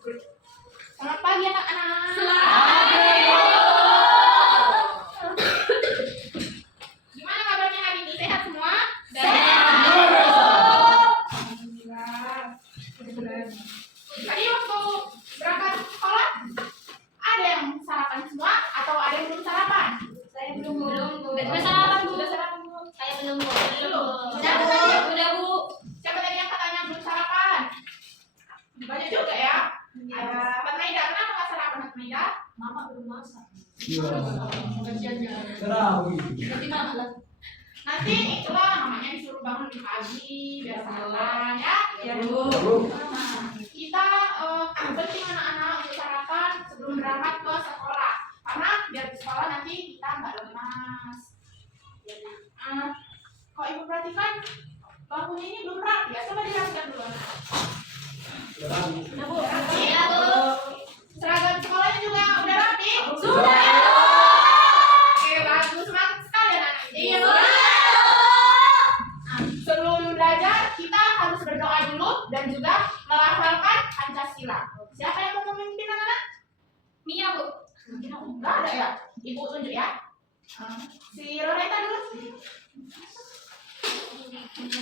Selamat pagi anak-anak. Gimana kabarnya hari ini? Sehat semua? Tadi waktu berangkat sekolah ada yang sarapan semua atau ada yang belum sarapan? Saya belum Bu. Sudah sarapan Bu? Saya belum Bu. Udah Bu. Siapa tadi yang katanya belum sarapan? Banyak juga ya. Ada Fatmaida, kenapa nggak sarapan Fatmaida? Mama belum masak. Nanti itulah namanya disuruh bangun di pagi biar sarapan ya. Ya Bu. Kita penting anak-anak untuk sarapan sebelum berangkat ke sekolah karena biar di sekolah nanti kita nggak lemas. Kalau ibu perhatikan bangunnya ini belum rapi ya, coba dirapikan dulu. Udah Bu, rapi ya Bu. Seragam sekolahnya juga udah rapi? Sudah. Oke, bagus banget sekali anak-anak. Iya Bu. Sebelum belajar kita harus berdoa dulu dan juga melafalkan Pancasila. Siapa yang mau memimpin anak-anak? Mia Bu. Enggak ada ya? Ibu tunjuk ya. Si Loreta dulu.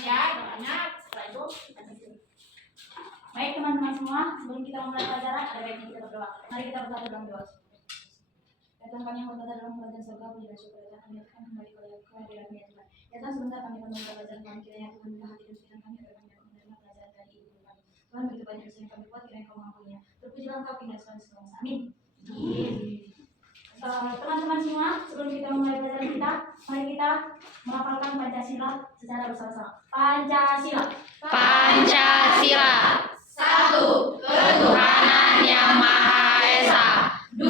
Ya, doanya setelah itu kita tunjuk. Baik teman-teman semua, sebelum kita memulai pelajaran, ada baiknya kita berdoa. Mari kita bersatu dalam doa. Ya Tuhan kami yang berada dalam kerajaan surga, puji dan syukur ya Tuhan, kami akan kembali ke kehadiran-Mu ya Tuhan. Ya Tuhan, sebentar kami akan memulai pelajaran kami, kiranya Tuhan buka hati dan pikiran kami agar kami dapat menerima pelajaran dari Ibu kami. Tuhan, begitu banyak usaha yang kami buat, kiranya Kau mampunya. Terpujilah Engkau hingga selama bangsa. Amin. Teman-teman semua, sebelum kita memulai pelajaran kita, mari kita melafalkan Pancasila secara bersama-sama. Pancasila. Pancasila. 1. Ketuhanan yang Maha Esa. 2.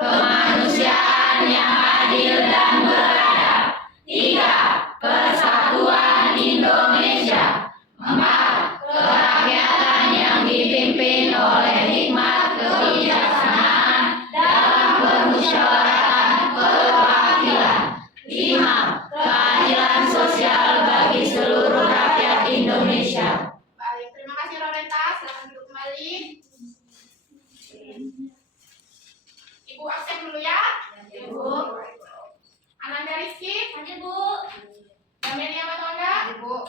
Kemanusiaan yang adil dan beradab. 3. Persatuan Indonesia. 4. Kerakyatan yang dipimpin oleh hikmat kebijaksanaan dalam permusyawaratan perwakilan. 5. Keadilan sosial bagi seluruh rakyat Indonesia. Baik, terima kasih Loreta. Silakan duduk kembali. Ibu absen dulu ya. Ibu. Ananda Rizky. Hadir Bu. Damiania Matonda. Hadir Bu.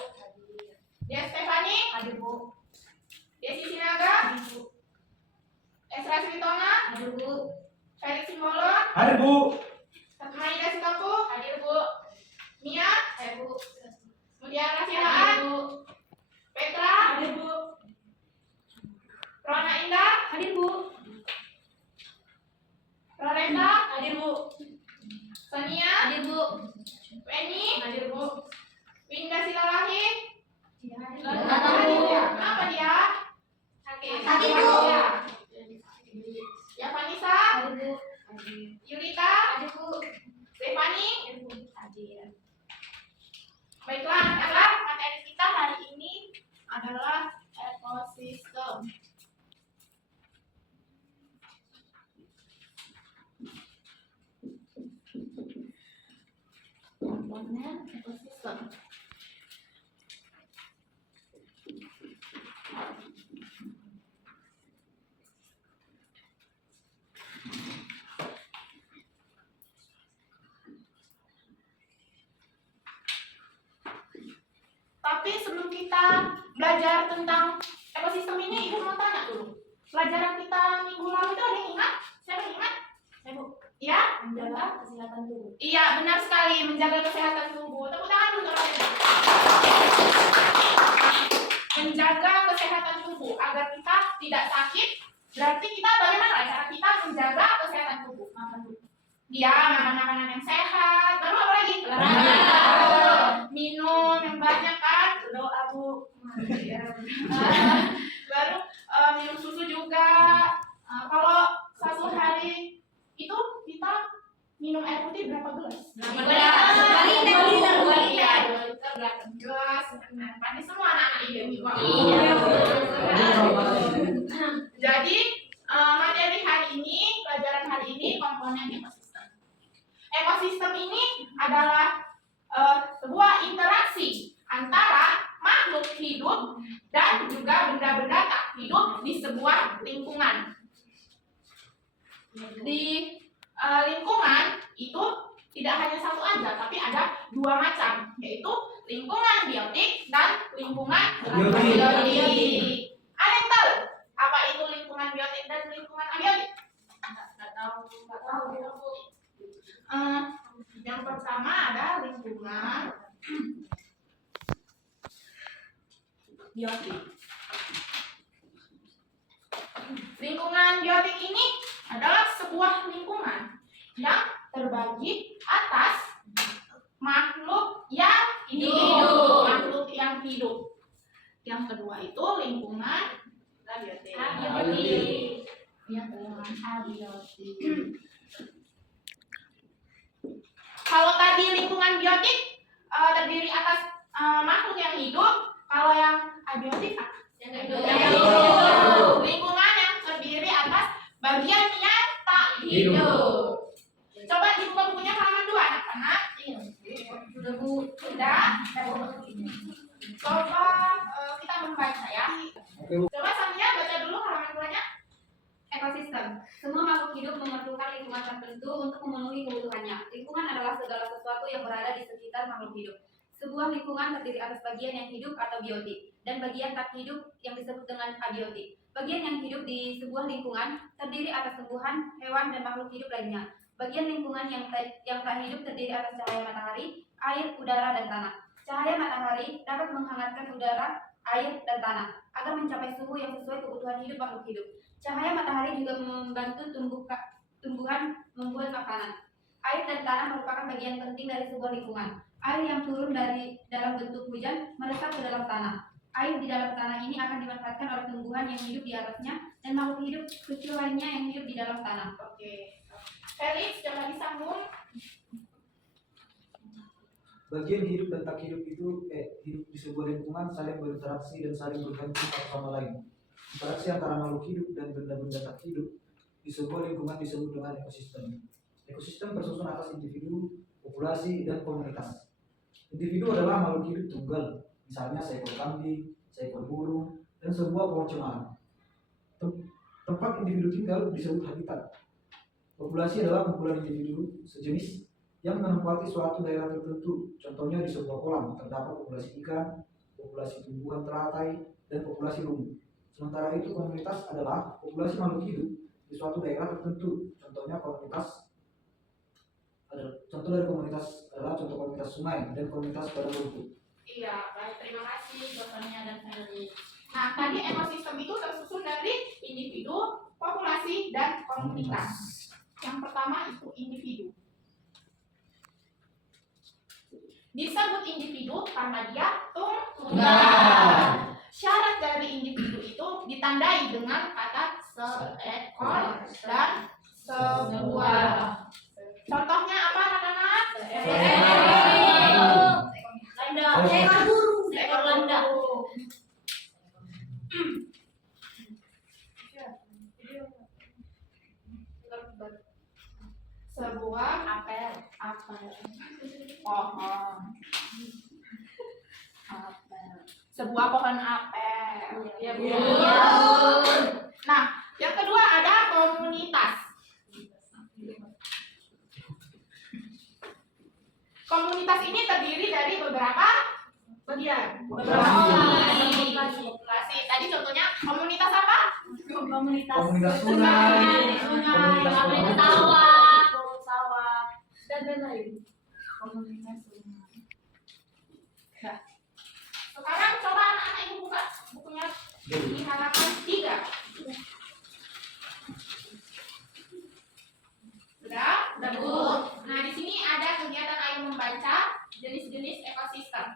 Dia Stefani. Hadir Bu. Desi Sinaga. Hadir Bu. Esra Sritona. Hadir Bu. Felix Simbolon. Hadir Bu. Fatmaida Sitoku. Hadir Bu. Mia. Hadir Bu. Mudia Hadir Rasilaan. Bu. Petra. Hadir Bu. Rona Indah. Hadir Bu. Loreta. Hadir Bu. Sonia. Hadir Bu. Penny. Hadir Bu. Winda Silalahi. Datang Bu. Kenapa dia? Sakit, Bu. Ya Vanessa. Hadir Bu. Yulita. Hadir Bu. Stefani. Hadir. Baiklah anak-anak, materi kita hari ini adalah ekosistem. Komponen ekosistem. Tapi sebelum kita belajar tentang ekosistem ini, Ibu mau tanya dulu. Pelajaran kita minggu lalu itu ada yang ingat? Siapa yang ingat? Ibu. Ya? Menjaga kesehatan tubuh. Iya, benar sekali. Menjaga kesehatan tubuh. Tepuk tangan dulu. Lorena. Menjaga kesehatan tubuh agar kita tidak sakit. Berarti kita bagaimana cara kita menjaga kesehatan tubuh? Makan dulu. Iya, makan makanan yang sehat. Baru apa lagi? Olahraga. Minum yang banyak kan? Doa Bu. Baru minum susu juga. Kalau satu hari itu kita minum air putih berapa gelas? 2 liter. 2 liter. Gelas. Pasti semua anak-anak ini. Iya. Jadi materi hari ini, pelajaran hari ini komponen ekosistem. Ekosistem ini adalah sebuah interaksi antara makhluk hidup dan juga benda-benda tak hidup di sebuah lingkungan. Di lingkungan itu tidak hanya satu aja, tapi ada dua macam, yaitu lingkungan biotik dan lingkungan abiotik. Ada yang tahu apa itu lingkungan biotik dan lingkungan abiotik? Nggak tahu. Yang pertama ada lingkungan biotik. Lingkungan biotik ini adalah sebuah lingkungan yang terbagi atas makhluk yang hidup. Makhluk yang hidup. Yang kedua itu lingkungan abiotik. Yang kedua abiotik. Kalau tadi lingkungan biotik terdiri atas makhluk yang hidup, kalau yang abiotik apa? Lingkungan yang terdiri atas bagian yang tak hidup. Coba dibuka bukunya halaman 2 anak-anak. Sudah. Coba kita membaca ya. Coba Samia baca dulu halaman 2-nya. Ekosistem. Semua makhluk hidup memerlukan lingkungan tertentu untuk memenuhi kebutuhannya. Lingkungan adalah segala sesuatu yang berada di sekitar makhluk hidup. Sebuah lingkungan terdiri atas bagian yang hidup atau biotik dan bagian tak hidup yang disebut dengan abiotik. Bagian yang hidup di sebuah lingkungan terdiri atas tumbuhan, hewan, dan makhluk hidup lainnya. Bagian lingkungan yang tak hidup terdiri atas cahaya matahari, air, udara, dan tanah. Cahaya matahari dapat menghangatkan udara, air, dan tanah agar mencapai suhu yang sesuai kebutuhan hidup makhluk hidup. Cahaya matahari juga membantu tumbuhan membuat makanan. Air dan tanah merupakan bagian penting dari sebuah lingkungan. Air yang turun dari dalam bentuk hujan meresap ke dalam tanah. Air di dalam tanah ini akan dimanfaatkan oleh tumbuhan yang hidup di atasnya dan makhluk hidup kecil lainnya yang hidup di dalam tanah. Oke. Felix, coba disambung. Bagian hidup dan tak hidup itu hidup di sebuah lingkungan saling berinteraksi dan saling bergantung satu sama lain. Interaksi antara makhluk hidup dan benda-benda tak hidup di sebuah lingkungan disebut dengan ekosistem. Ekosistem tersusun atas individu, populasi, dan komunitas. Individu adalah makhluk hidup tunggal, misalnya seekor kambing, seekor burung, dan sebuah pohon cemara. Tempat individu tinggal disebut habitat. Populasi adalah kumpulan individu sejenis yang menempati suatu daerah tertentu. Contohnya di sebuah kolam terdapat populasi ikan, populasi tumbuhan teratai, dan populasi lumut. Sementara itu komunitas adalah populasi makhluk hidup di suatu daerah tertentu. Contohnya contoh dari komunitas adalah contoh komunitas sungai dan komunitas pada rumput. Iya, baik, terima kasih Dokternya dan Felix. Nah, tadi ekosistem itu tersusun dari individu, populasi, dan komunitas. Yang pertama itu individu. Disebut individu karena dia tunggal. Syarat dari individu itu ditandai dengan kata seekor dan sebuah. Contohnya apa anak-anak? Seekor landa. Sebuah apel. Pohon. Sebuah pohon apel. Iya. Nah, yang kedua ada komunitas. Komunitas ini terdiri dari beberapa bagian. Populasi. Tadi contohnya komunitas apa? Komunitas sungai, komunitas sawah, dan lain-lain. Komunitas sungai. Nah, sekarang coba anak-anak ibu buka bukunya di halaman 3. Sudah, Bu. Nah, di sini ada kegiatan ayo membaca jenis-jenis ekosistem.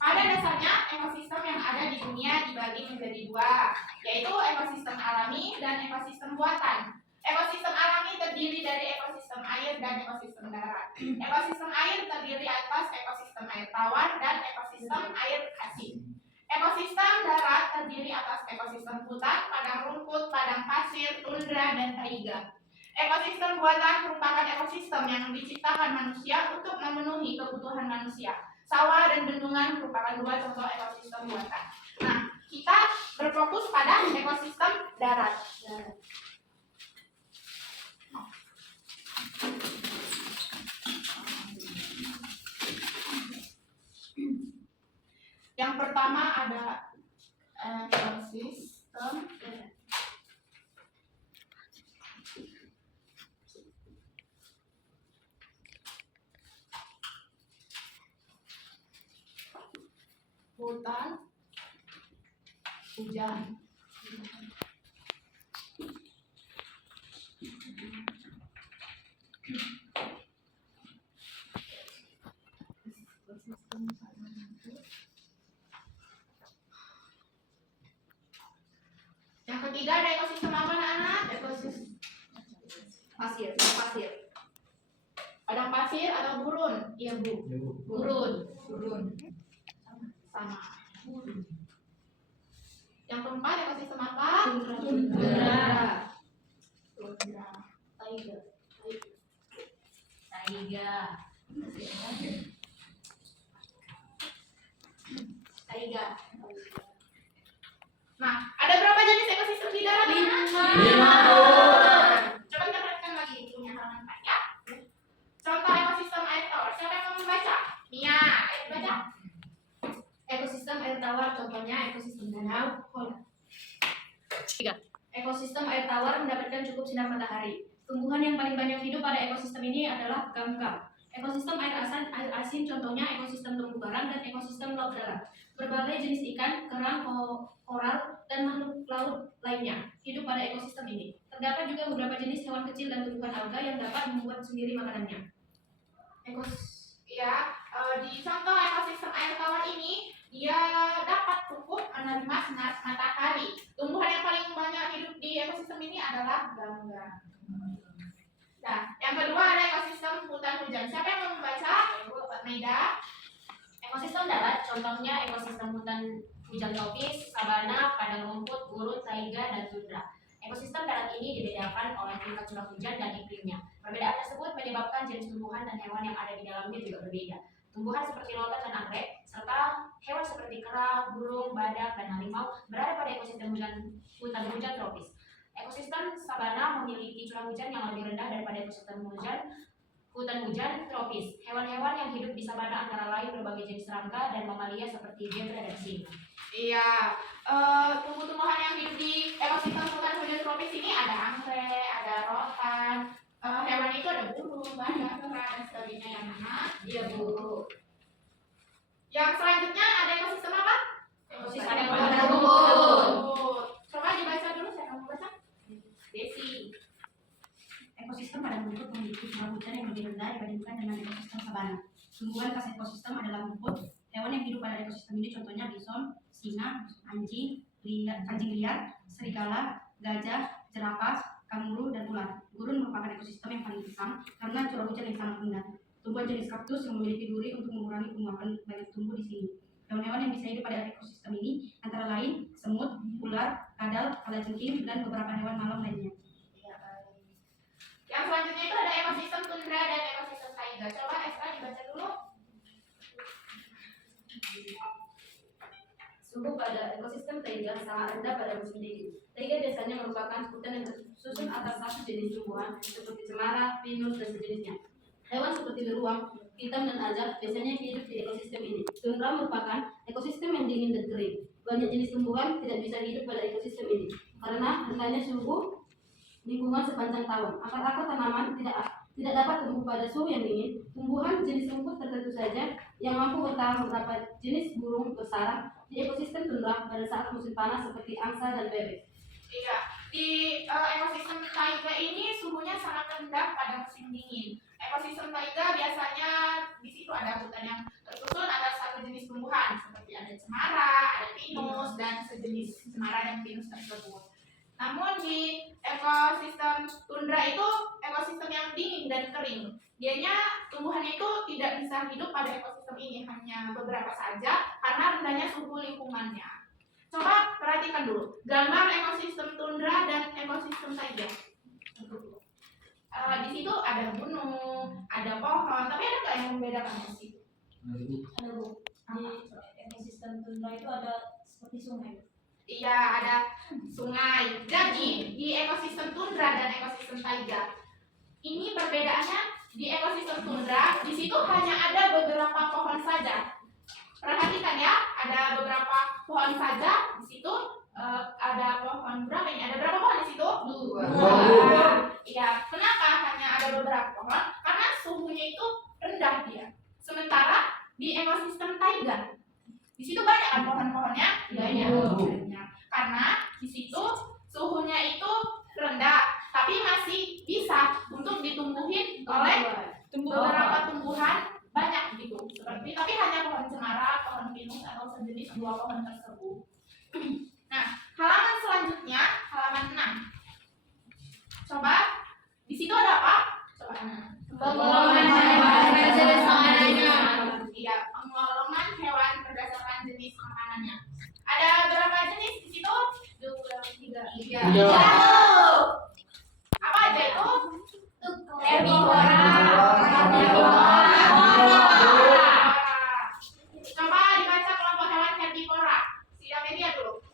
Pada dasarnya, ekosistem yang ada di dunia dibagi menjadi dua, yaitu ekosistem alami dan ekosistem buatan. Ekosistem alami terdiri dari ekosistem air dan ekosistem darat. Ekosistem air terdiri atas ekosistem air tawar dan ekosistem air asin. Ekosistem darat terdiri atas ekosistem hutan, padang rumput, padang pasir, tundra, dan taiga. Ekosistem buatan merupakan ekosistem yang diciptakan manusia untuk memenuhi kebutuhan manusia. Sawah dan bendungan merupakan dua contoh ekosistem buatan. Nah, kita berfokus pada ekosistem darat. Yang pertama ada ekosistem hutan hujan. Yang ketiga ada ekosistem apa anak-anak? Ekosistem Pasir. padang pasir atau gurun? Iya bu. Ya, Bu. Gurun. Sama. Yang keempat ekosistem apa? Tundra. Tundra. Taiga. Taiga. Nah, ada berapa jenis ekosistem di darat? Lima. Coba kita perhatikan lagi punya halaman 4 ya. Contoh ekosistem air tawar. Siapa yang mau membaca? Mia, ayo baca. Ekosistem air tawar contohnya ekosistem danau. Ekosistem air tawar mendapatkan cukup sinar matahari. Tumbuhan yang paling banyak hidup pada ekosistem ini adalah gam-gam. Ekosistem air asin contohnya ekosistem terumbu karang dan ekosistem laut darat. Berbagai jenis ikan, kerang, koral, dan makhluk laut lainnya hidup pada ekosistem ini. Terdapat juga beberapa jenis hewan kecil dan tumbuhan alga yang dapat membuat sendiri makanannya. Di contoh ekosistem air tawar ini dia dapat cukup menerima sinar matahari. Tumbuhan yang paling banyak hidup di ekosistem ini adalah gam-gam. Nah, yang kedua ada ekosistem hutan hujan. Siapa yang mau membaca? Ibu Maida. Ekosistem darat contohnya ekosistem hutan hujan tropis, sabana, padang rumput, gurun, taiga, dan tundra. Ekosistem darat ini dibedakan oleh tingkat curah hujan dan iklimnya. Perbedaan tersebut menyebabkan jenis tumbuhan dan hewan yang ada di dalamnya juga berbeda. Tumbuhan seperti lotan dan anggrek, serta hewan seperti kera, burung, badak, dan harimau berada pada ekosistem hutan hujan tropis. Ekosistem sabana memiliki curah hujan yang lebih rendah daripada ekosistem hutan hujan tropis. Hewan-hewan yang hidup di sabana antara lain berbagai jenis serangga dan mamalia seperti zebra dan singa. Iya, tumbuh-tumbuhan yang hidup di ekosistem hutan hujan tropis ini ada anggrek, ada rotan. Hewan itu ada burung, badak, kera, dan sebagainya yang mana? Iya Bu. Yang selanjutnya ada ekosistem apa? Ekosistem padang rumput. Coba dibaca dulu, saya mau baca. Desi. Ekosistem padang rumput memiliki curah hujan yang lebih rendah dibandingkan dengan ekosistem sabana. Tumbuhan khas ekosistem adalah rumput. Hewan yang hidup pada ekosistem ini contohnya bison, singa, anjing liar, serigala, gajah, jerapah, kanguru, dan ular. Gurun merupakan ekosistem yang paling gersang karena curah hujan yang sangat rendah. Tumbuhan jenis kaktus yang memiliki duri untuk mengurangi penguapan banyak tumbuh di sini. Hewan-hewan yang bisa hidup pada ekosistem ini antara lain semut, ular, kadal, kalajengking, dan beberapa hewan malam lainnya. Yang selanjutnya itu ada ekosistem tundra dan ekosistem taiga. Coba Esra dibaca dulu. Suhu pada ekosistem taiga sangat rendah pada musim dingin. Taiga biasanya merupakan hutan yang tersusun atas satu jenis tumbuhan seperti cemara, pinus, dan sejenisnya. Hewan seperti beruang, hitam, dan ajak biasanya hidup di ekosistem ini. Tundra merupakan ekosistem yang dingin dan kering. Banyak jenis tumbuhan tidak bisa hidup pada ekosistem ini karena rendahnya suhu lingkungan sepanjang tahun. Akar-akar tanaman tidak dapat tumbuh pada suhu yang dingin. Tumbuhan jenis rumput tertentu saja yang mampu bertahan. Beberapa jenis burung bersarang di ekosistem tundra pada saat musim panas seperti angsa dan bebek. Iya, di ekosistem taiga ini suhunya sangat rendah pada musim dingin. Ekosistem taiga biasanya di situ ada hutan yang tersusun ada satu jenis tumbuhan seperti ada cemara, ada pinus, dan sejenis cemara dan pinus tersebut. Namun di ekosistem tundra itu ekosistem yang dingin dan kering. Dianya tumbuhannya itu tidak bisa hidup pada ekosistem ini, hanya beberapa saja karena rendahnya suhu lingkungannya. Coba perhatikan dulu gambar ekosistem tundra dan ekosistem taiga. Di situ ada gunung, ada pohon, tapi ada nggak yang membedakan di situ? Ada Bu. Di ekosistem tundra itu ada seperti sungai. Iya, tundra dan ekosistem taiga. Ini perbedaannya di ekosistem tundra, di situ hanya ada beberapa pohon saja. Perhatikan ya, ada beberapa pohon saja di situ. Ada pohon berapa ini? Ada berapa pohon di situ? Dua. Iya, kenapa hanya ada beberapa pohon? Karena suhunya itu rendah dia. Sementara di ekosistem taiga, di situ banyak kan pohon-pohonnya? Banyak. Karena di situ suhunya itu rendah, tapi masih bisa untuk ditumbuhin oleh beberapa tumbuhan banyak gitu. Seperti tapi hanya pohon cemara, pohon pinus atau sejenis dua pohon tersebut. Nah, halaman selanjutnya, halaman 6. Coba, di situ ada apa? Coba. Penggolongan hewan berdasarkan jenis makanannya. Iya, penggolongan hewan berdasarkan jenis makanannya. Ada berapa jenis di situ? 3. Apa aja itu? Herbivora, Coba dibaca kelompok hewan herbivora. Siapa media dulu?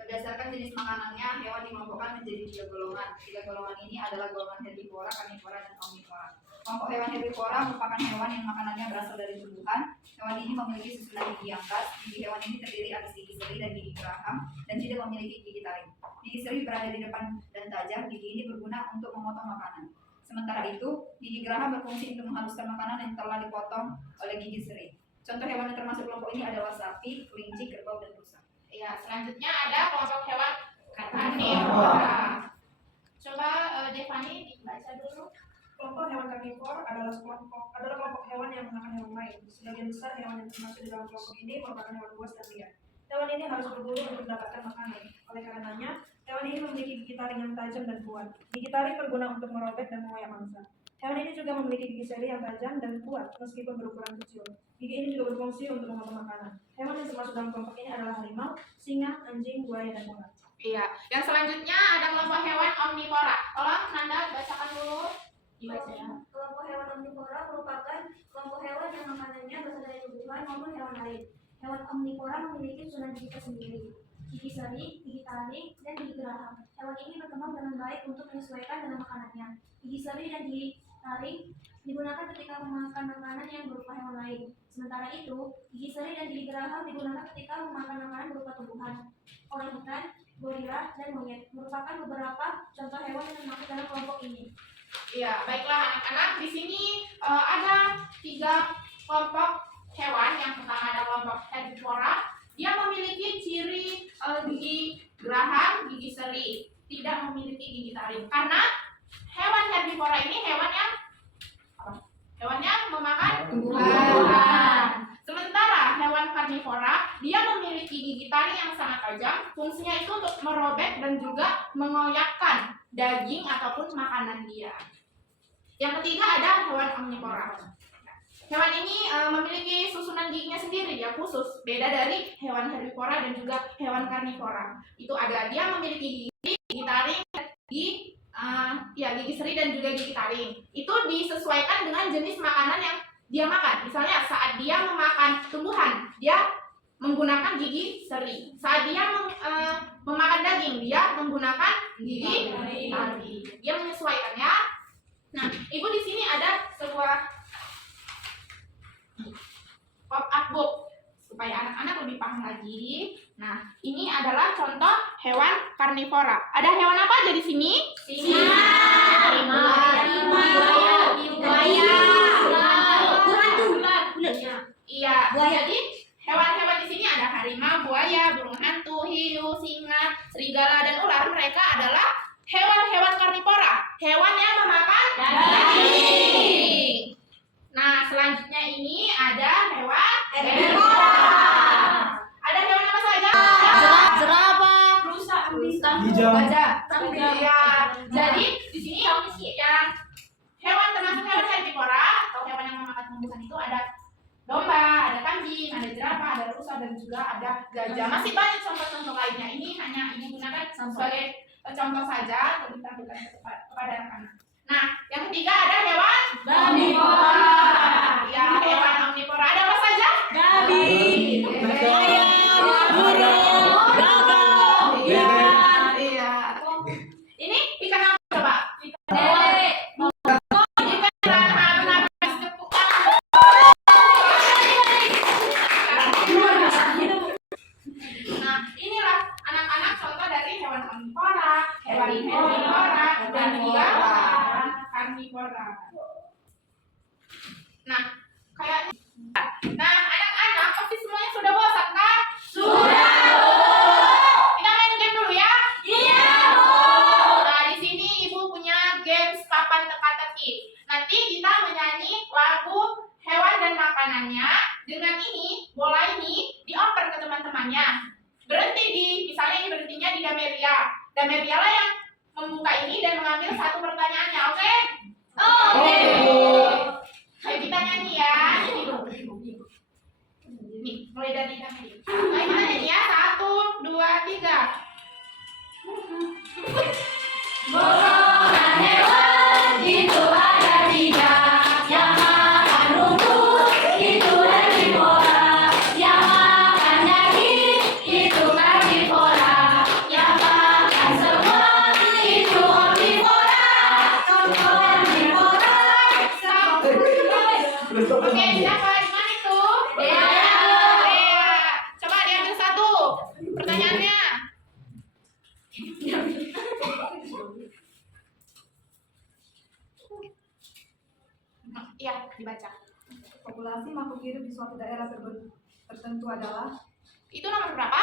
Berdasarkan jenis makanannya, hewan dikelompokkan menjadi 3 golongan. 3 golongan ini adalah golongan herbivora, karnivora, dan omnivora. Kelompok hewan herbivora merupakan hewan yang makanannya berasal dari tumbuhan. Hewan ini memiliki susunan gigi yang khas. Gigi hewan ini terdiri atas gigi seri dan gigi geraham, dan tidak memiliki gigi taring. Gigi seri berada di depan dan tajam. Gigi ini berguna untuk memotong makanan. Sementara itu, gigi geraham berfungsi untuk menghaluskan makanan yang telah dipotong oleh gigi seri. Contoh hewan yang termasuk kelompok ini adalah sapi, kelinci, kerbau, dan rusa. Ya, selanjutnya ada kelompok hewan karnivora. Coba Devani dibaca dulu. Kelompok hewan karnivor adalah kelompok hewan yang memakan hewan lain. Sebagian besar hewan yang termasuk di dalam kelompok ini merupakan hewan buas dan liar. Hewan ini harus berburu untuk mendapatkan makanan. Oleh karenanya, hewan ini memiliki gigi taring yang tajam dan kuat. Gigi taring berguna untuk merobek dan mengoyak mangsa. Hewan ini juga memiliki gigi seri yang tajam dan kuat meskipun berukuran kecil. Gigi ini juga berfungsi untuk memotong makanan. Hewan yang termasuk dalam kelompok ini adalah harimau, singa, anjing, buaya, dan ular. Iya, yang selanjutnya ada kelompok hewan omnivora. Tolong Nanda bacakan dulu. Dibaca ya. Kelompok hewan omnivora merupakan kelompok hewan yang makanannya berasal dari tumbuhan maupun hewan lain. Hewan omnivora memiliki susunan gigi tersendiri, gigi seri, gigi taring, dan gigi geraham. Hewan ini berkembang dengan baik untuk menyesuaikan dengan makanannya. Gigi seri dan gigi taring digunakan ketika memakan makanan yang berupa hewan lain. Sementara itu, gigi seri dan gigi geraham digunakan ketika memakan makanan berupa tumbuhan. Orangutan, gorila, dan monyet merupakan beberapa contoh hewan yang termasuk dalam kelompok ini. Iya, baiklah anak-anak. Di sini ada 3 kelompok hewan. Yang pertama ada kelompok herbivora. Dia memiliki ciri gigi geraham, gigi seri, tidak memiliki gigi taring. Karena hewan herbivora ini hewan yang memakan tumbuhan. Sementara hewan karnivora dia memiliki gigi taring yang sangat tajam. Fungsinya itu untuk merobek dan juga mengoyakkan daging ataupun makanan dia. Yang ketiga ada hewan omnivora. Hewan ini memiliki susunan giginya sendiri, dia khusus, beda dari hewan herbivora dan juga hewan karnivora. Itu ada dia memiliki gigi taring, gigi seri dan juga gigi taring. Itu disesuaikan dengan jenis makanan yang dia makan. Misalnya saat dia memakan tumbuhan, dia menggunakan gigi seri. Saat dia memakan daging, dia menggunakan gigi taring. Dia menyesuaikannya. Nah, Ibu di sini ada sebuah pop-up book supaya anak-anak lebih paham lagi. Nah, ini adalah contoh hewan karnivora. Ada hewan apa aja di sini? Singa, buaya, ular. Iya, jadi hewan-hewan di sini ada harimau, buaya, burung hantu, hiu, singa, serigala, dan ular. Mereka adalah hewan-hewan karnivora, hewan yang memakan daging. Nah, selanjutnya ini ada hewan herbivora. Ada hewan apa saja? Jerapah, Rusa, Hijau. Iya. Jadi di sini yang hewan termasuk hewan herbivora atau hewan yang memakan tumbuhan itu ada domba, ada kambing, ada jerapah, ada rusa, dan juga ada gajah. Masih banyak contoh-contoh lainnya. Ini hanya ini gunakan sebagai contoh saja untuk ditampilkan kepada anak-anak. Nah, yang ketiga ada hewan omnivora. Ya, hewan omnivora ada apa saja? Babi, Ayam, burung, gagak, Iya. Ini ikan hewan omnivora, hewan herbivora, dan juga hewan karnivora. Nah, kayaknya. Nah, anak-anak pasti semuanya sudah bosan kan? Sudah. Kita main game dulu ya? Iya. Nah, di sini ibu punya games papan teka-teki. Nanti kita menyanyi lagu hewan dan makanannya. Dengan ini, bola ini dioper ke teman-temannya. Berhenti misalnya ini berhentinya di Dameria. Dameria lah yang membuka ini dan mengambil satu pertanyaannya, oke? Oke. Ayo kita nyanyi ya. Nih, mulai dari Dameria. Ayo kita nyanyi ya. 1, 2, 3. Golongan hewan itu ada 3, yang makan rumput itu herbivora, yang makan daging itu karnivora, yang makan semua itu omnivora. Contoh herbivora Oke, siapa? Di mana itu? Dea. Coba diambil satu pertanyaannya. Iya, dibaca. Populasi makhluk hidup di suatu daerah tertentu adalah Itu nomor berapa?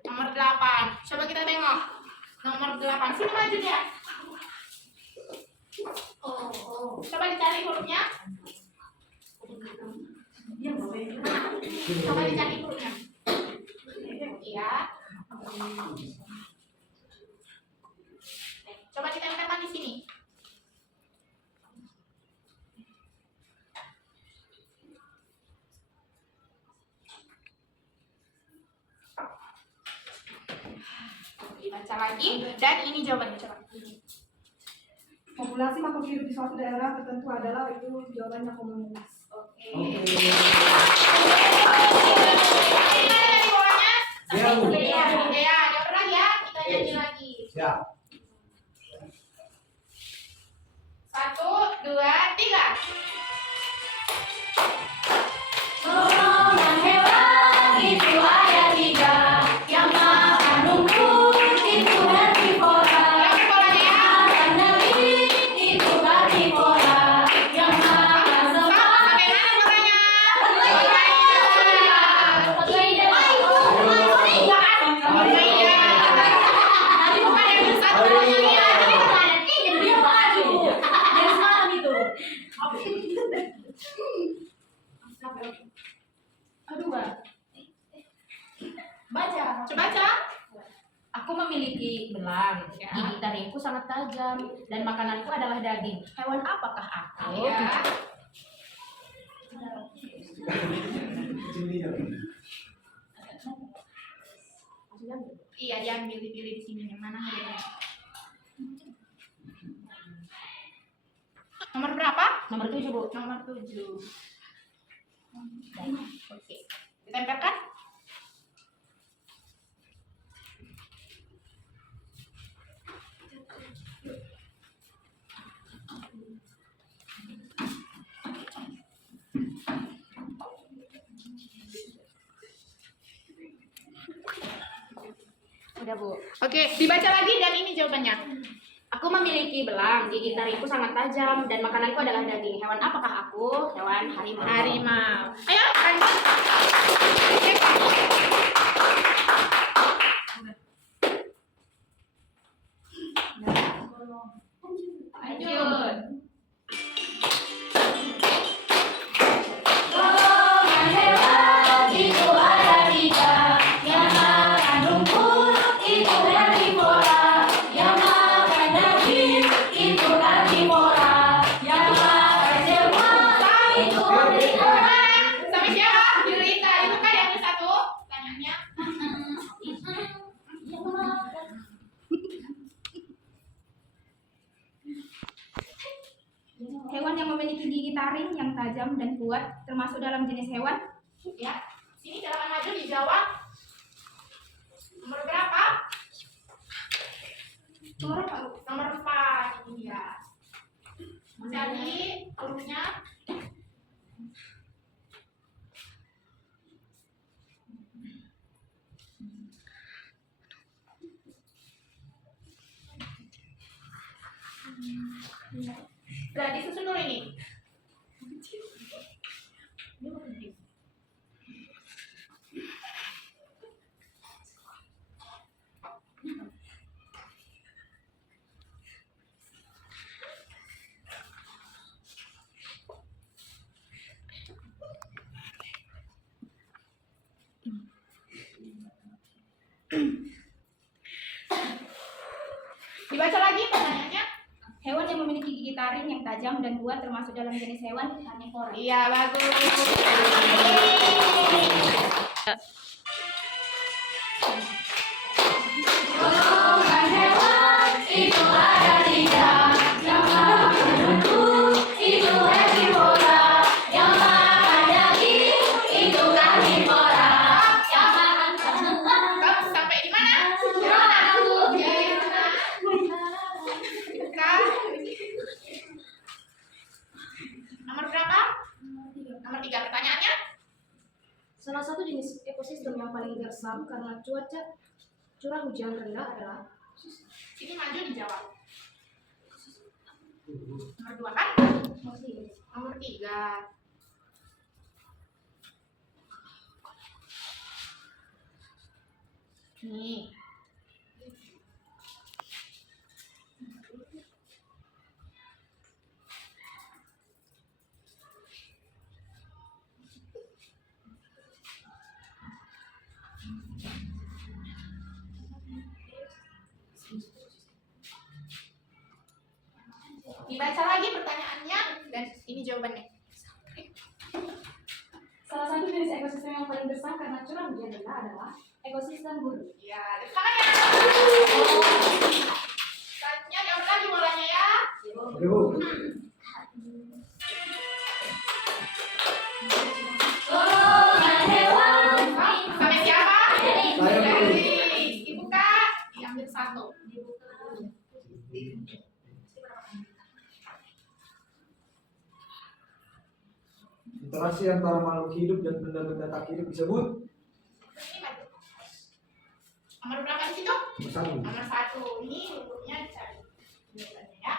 Nomor 8. Coba kita tengok. Nomor 8. Sini maju dia. Coba dicari hurufnya. Coba dicari hurufnya. Iya. Coba ditempelkan di sini. Dibaca lagi dan ini jawabannya, coba. populasi makhluk hidup di suatu daerah tertentu adalah itu jawabannya komunitas. Oke. Oke. Ini dari bawahnya. Dea. Dea, jawab lagi ya. Kita nyanyi lagi. Siap. 1, 2, 3. golongan hewan itu ada 3, yang makan rumput itu herbivora, Yang bolanya ya. makan daging itu karnivora, yang makan semua Sampai mana bolanya? Tadi bukan yang satu pertanyaannya. Aduh, Mbak. Baca. Coba baca. Aku memiliki belang, Ya. gigi taringku sangat tajam, dan makananku adalah daging. Hewan apakah aku? Ya. Sini ya. Iya, diambil, dipilih di sini yang mana hadiahnya. Nomor berapa? Nomor 7, Bu. Nomor 7. Oke. Ditempelkan? Udah, Bu. Oke, dibaca lagi dan ini jawabannya. Aku memiliki belang, gigi taringku sangat tajam, dan makananku adalah daging. Hewan apakah aku? Hewan harimau. Harimau. Ayo, lanjut. Lanjut. Golongan hewan itu ada 3, yang makan rumput itu herbivora, yang makan daging itu karnivora, yang makan semua itu omnivora. Sampai siapa? Yurita. Itu kan yang satu pertanyaannya. Hewan yang memiliki gigi taring yang tajam dan kuat termasuk dalam jenis hewan. Ya. Sini silakan maju dijawab. Nomor berapa? Nomor apa, Bu? Nomor 4 ini dia. Jadi hurufnya Udah disusun dulu ini. Dibaca lagi pertanyaannya. Hewan yang memiliki gigi taring yang tajam dan kuat termasuk dalam jenis hewan karnivora. Iya, bagus. Kamu sampai di mana? Nomor berapa? Nomor 3 pertanyaannya. Salah satu jenis ekosistem yang paling gersam karena cuaca curah hujan rendah adalah Ini maju dijawab. Nomor 2 kan? Nomor 3. Nih. Dibaca lagi pertanyaannya dan ini jawabannya. Salah satu jenis ekosistem yang paling gersam karena curah hujan rendah adalah ekosistem gurun. Ya, tepuk tangan ya. Selanjutnya jawab lagi bolanya ya. Oke, Bu. Sampai siapa? Saya, Bu. Dari dibuka, diambil 1. Interaksi antara makhluk hidup dan benda-benda tak hidup disebut Ini maju. Nomor berapa di situ? bersatu. Nomor 1. Ini hurufnya dicari. Jawabannya ya.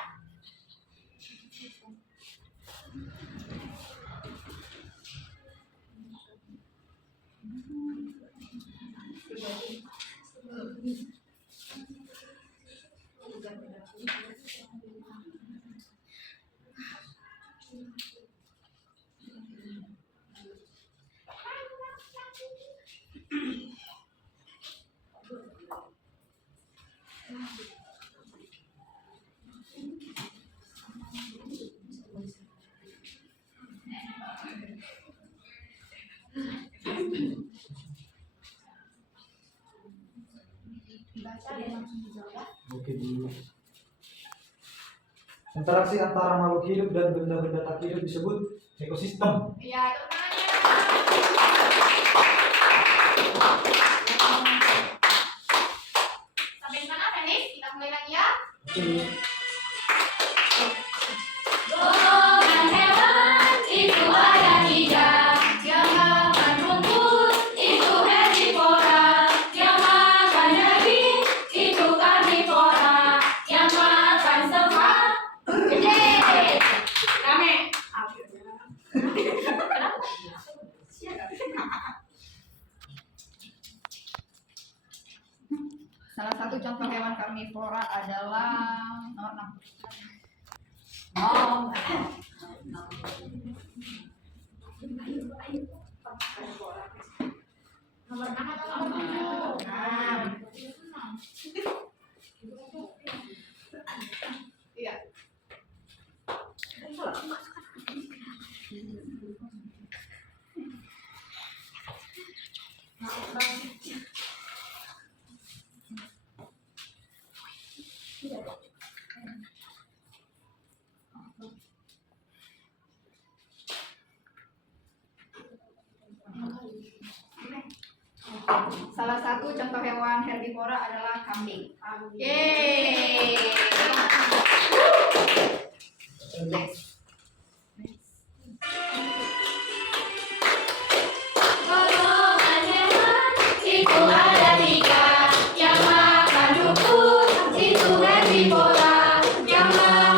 Dibaca dan langsung dijawab ya. Oke, Bu. Interaksi antara makhluk hidup dan benda-benda tak hidup disebut ekosistem. Iya, tepuk tangannya. Sampai di mana, Felis? Kita mulai lagi ya. Oke. Salah satu contoh hewan karnivora adalah nomor 6. Nomor 6 atau nomor 7? Iya. Salah satu contoh hewan herbivora adalah kambing. Yeay. yang makan rumput itu herbivora, yang makan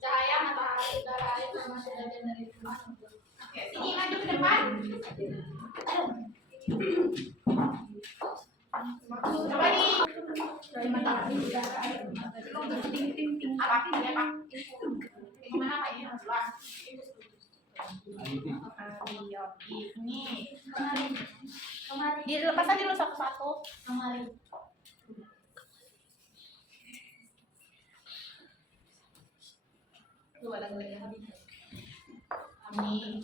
Cahaya matahari, udara, air, termasuk bagian dari Tuhan. Oke, sini maju ke depan. Coba nih. Dari matahari, udara, air, apa ya Pak? Gimana Pak ini harus luas? Ini dilepas aja dulu satu-satu. Kemarin. Tuh ada gue ya. Ini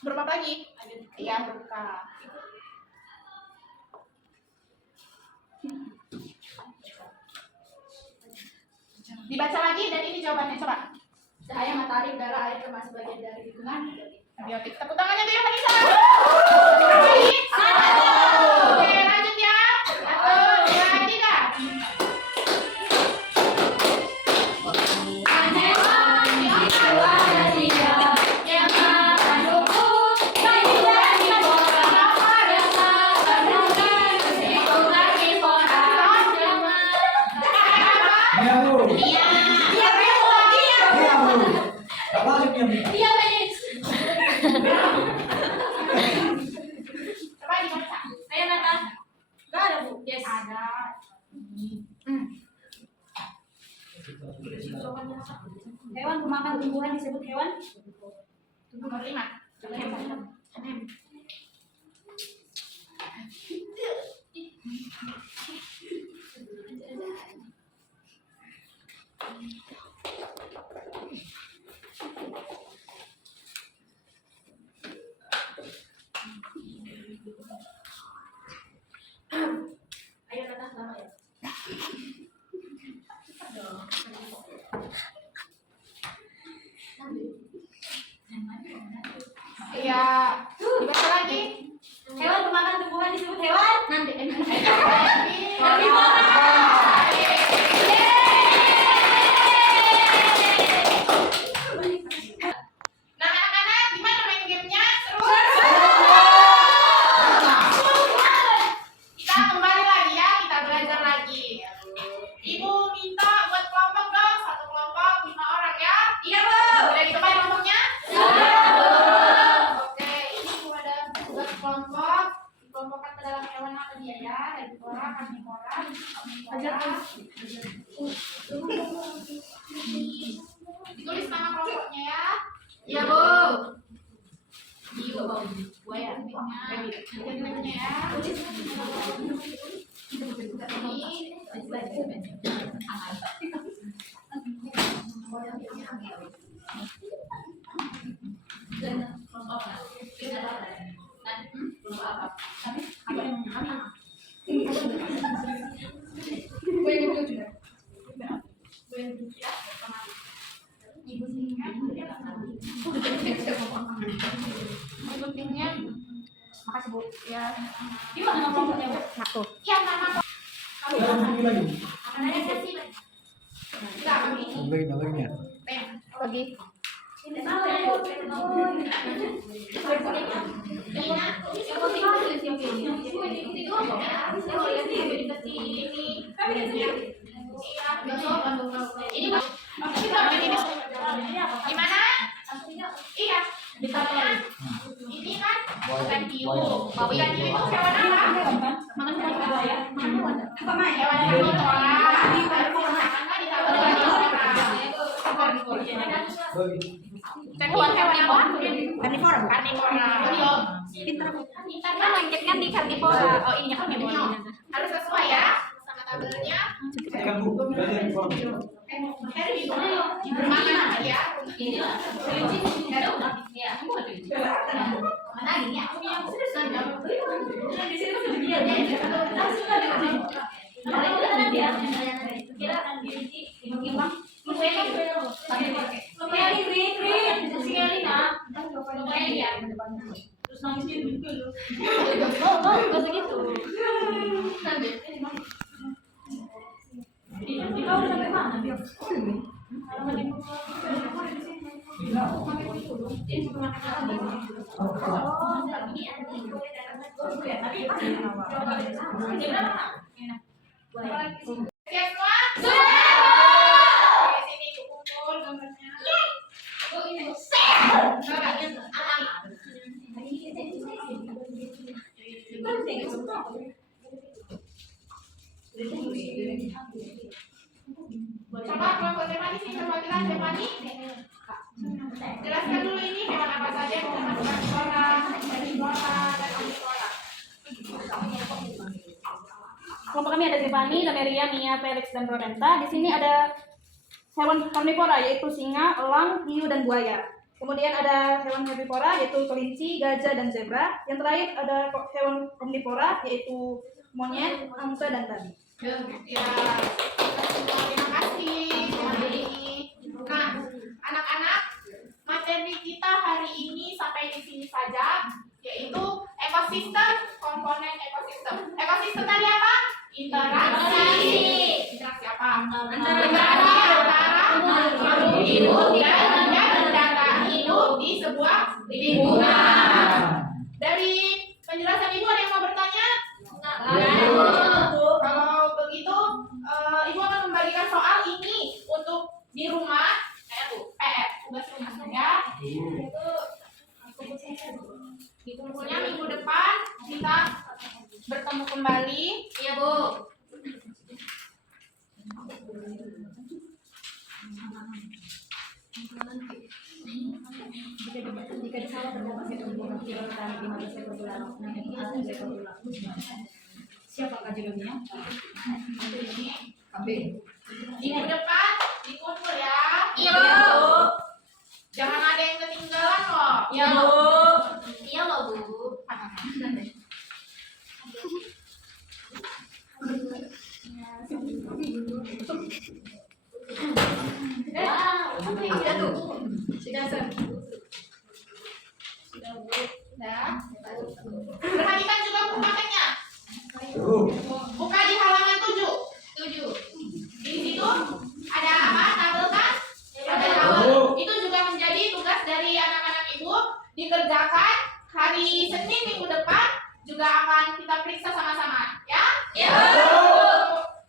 berapa lagi? Iya, berbuka. Dibaca lagi dan ini jawabannya coba. Cahaya, matahari, udara, air termasuk bagian dari lingkungan. Biotik. Tepuk tangannya biar lagi sama. Satu. Oke, lanjut ya. 1, 2, 3. Coba dibaca. Ayo Nata. Gak ada Bu. Yes. Ada. Hewan pemakan tumbuhan disebut hewan. Nomor 5. Ayo Nata sama ya. Iya. Dibaca lagi. Hewan pemakan tumbuhan disebut hewan. Nanti. Nah, anak-anak, gimana main gamenya? Seru? Kita kembali lagi ya, kita belajar lagi. Ibu minta buat kelompok dong, satu kelompok 5 orang ya. Iya Bu. Udah dikembali kelompoknya? Oke, ini Ibu ada buat kelompok. Dikelompokkan ke dalam hewan apa dia ya? Herbivora, karnivora, omnivora. Ditulis nama kelompoknya ya. Iya Bu. Hiu, buaya, lebihnya ya. Ibu singa, pentingnya. Makasih Bu. Ya. Gimana nama kelompoknya Bu? Iya, nama Lagi lagi. Anaknya kasih. Kita ambil Lagi. bagi. Gimana? Iya. Ini kan bukan hiu. Bukan hiu itu hewan apa? Makan buaya. Apa mah? Hewan karnivora. Ditambah lagi orang. Hewan apa? Karnivora. Karnivora. Kan lanjutkan di karnivora. Oh ini karnivora. Harus sesuai ya sama tabelnya. Kan Bu, belajar inform. Makan apa ya? Mana gini aku yang terus nangis dulu. Oh, gak segitu. Siap semua? Oke, sini kumpul gambarnya. Coba kelompok Stefani sini perwakilan Stefani. Jelaskan dulu ini hewan apa saja yang bisa masuk karnivora, karnivora, dan omnivora. Kelompok kami ada Stefani, Dameria, Mia, Felix, dan Rodenta. Di sini ada hewan karnivora yaitu singa, elang, hiu, dan buaya. Kemudian ada hewan herbivora yaitu kelinci, gajah, dan zebra. Yang terakhir ada hewan omnivora yaitu monyet, angsa, dan babi. Ya, terima kasih. Nah, anak-anak, materi kita hari ini sampai di sini saja, yaitu ekosistem, komponen ekosistem. Ekosistem tadi apa? Interaksi. Interaksi apa? Interaksi antara makhluk hidup dan benda-benda hidup di sebuah lingkungan. Dari penjelasan Ibu ada yang mau bertanya? Kalau begitu, Ibu akan memberikan soal ini untuk di rumah. Tugas rumah ya. Dikumpulnya minggu depan kita bertemu kembali. Iya, Bu. Jika di sawah terdapat seekor burung kira petani 15 ekor belalang, 6 ekor ular. Siapakah jodohnya? Minggu depan dikumpul ya. Iya, Bu. Jangan ada yang ketinggalan loh. Iya, Bu. Iya loh, Bu. Sudah tuh. Sudah Sen. Sudah. Perhatikan juga bukaannya. Buka di halaman 7. Di situ ada apa? Tabel kan? Ada tabel. Itu juga menjadi tugas dari anak-anak Ibu dikerjakan hari Senin minggu depan juga akan kita periksa sama-sama, ya? Iya.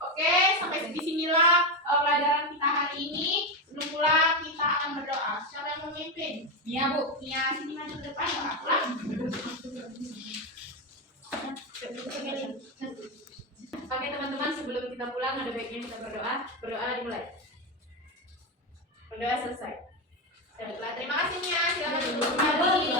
Oke, sampai di sinilah pelajaran kita hari ini. Sebelum pulang kita akan berdoa. Siapa yang memimpin? Mia, Bu. Mia, sini maju ke depan, Pak. Pulang. Oke, teman-teman, sebelum kita pulang ada baiknya kita berdoa. Berdoa dimulai. Berdoa selesai. Baiklah, terima kasih Mia. Silakan duduk kembali.